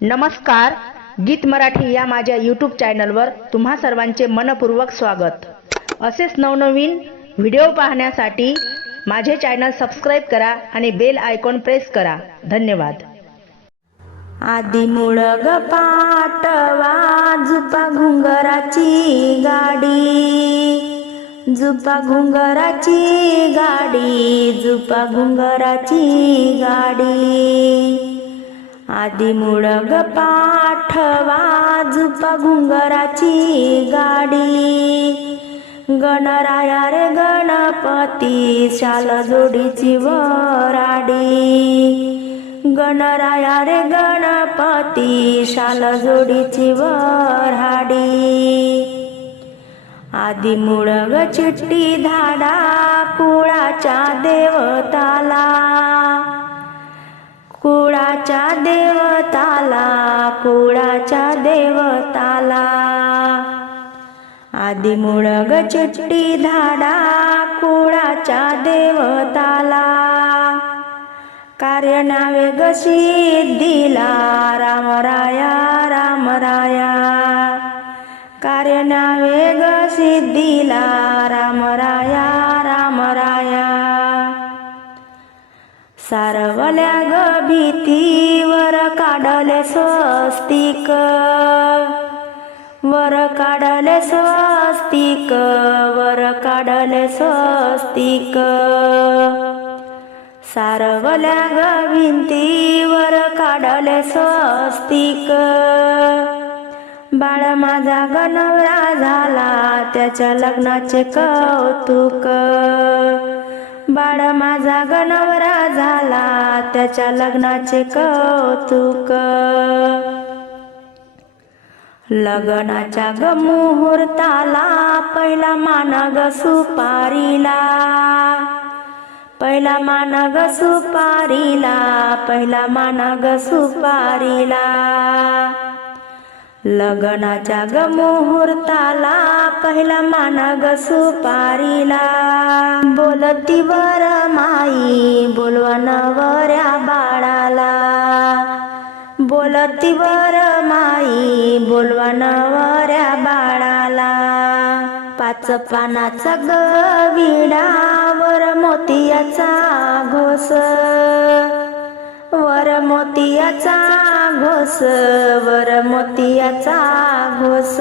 नमस्कार गीत मराठी या माझ्या यूट्यूब चॅनलवर तुम्हा सर्वांचे मनपूर्वक स्वागत. असेच नवनवीन व्हिडिओ पाहण्यासाठी माझे चॅनल सबस्क्राईब करा आणि बेल आयकॉन प्रेस करा. धन्यवाद. आधी मुळग पाटवा वाजुपा घुंगराची गाडी. जुपा घुंगराची गाडी जुपा घुंगराची गाडी. आधी मुळग पाठवा जुपा घुंगराची गाडी. गणराया रे गणपती शाल जोडीची वराडी. गणराया रे गणपती शाल जोडीची वराडी. आधी मुळग चिट्टी धाडा कुळाच्या देवताला. आधी मुळग चिट्टी धाडा कुळाच्या देवताला. कार्य गशी दिला रामराया रामराया कार्यनावे गशी दिला रामराया रामराया सारवल्या ग भीतीवर काढले स्वस्तिक. वर काढले स्वस्तिक वर काढले स्वस्तिक. सारवल्या गविंती भिंतीवर काढले स्वस्तिक. बाळ माझा गणवरा झाला त्याच्या लग्नाचे कौतुक. बाळ माझा गणवरा झाला त्याच्या लग्नाचे कौतुक. लग्नाच्या ग मुहूर्ताला पहिला मानग सुपारीला. पहिला मानग सुपारीला पहिला मानग सुपारीला. लग्नाच्या ग मुहूर्ताला पहिला मानग सुपारीला. बोलती वर माई बोलवा नवर. बोलती वर माई बोलवा नवऱ्या बाळाला. पाच पानाचा ग विडावर मोतियाचा घोस. वर मोतियाचा घोस वर मोतियाचा घोस.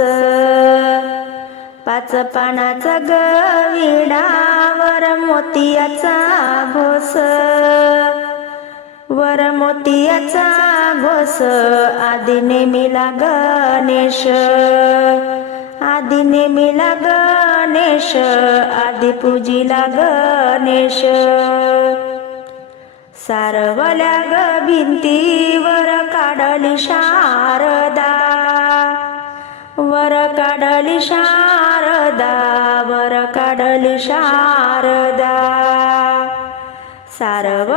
पाच पानाचा ग विडावर मोतियाचा घोस. वर मोतियाचा घोस. आधी नेमिला गणेश. आधी नेमिला गणेश. आधी पूजीला गणेश. सारवल्या ग भिंतीवर काढली शारदा. वर काढली शारदा. वर काढली शारदा. सारव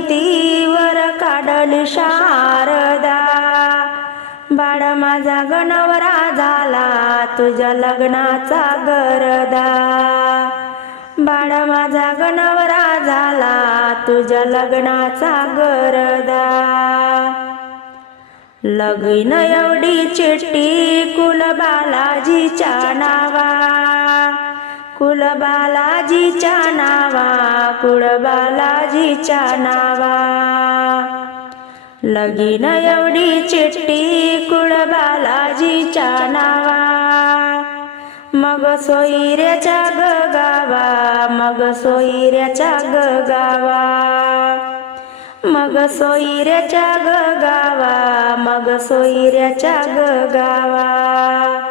ग काढली शारदा. बाळ माझा गणवरा झाला तुझ्या लग्नाचा गरदा. बाळ माझा गणवरा झाला तुझ्या लग्नाचा गरदा. लग्न एवढी चिट्टी कुल बालाजीच्या ना कुलबालाजीच्या नावा कुळबालाजीच्या नावा. लगीन एवढी चिट्टी कुळबालाजीच्या नावा. मग सोयऱ्याच्या ग गावा मग सोयऱ्याच्या ग गावा. मग सोयऱ्याच्या ग गावा मग सोयऱ्याच्या ग गावा.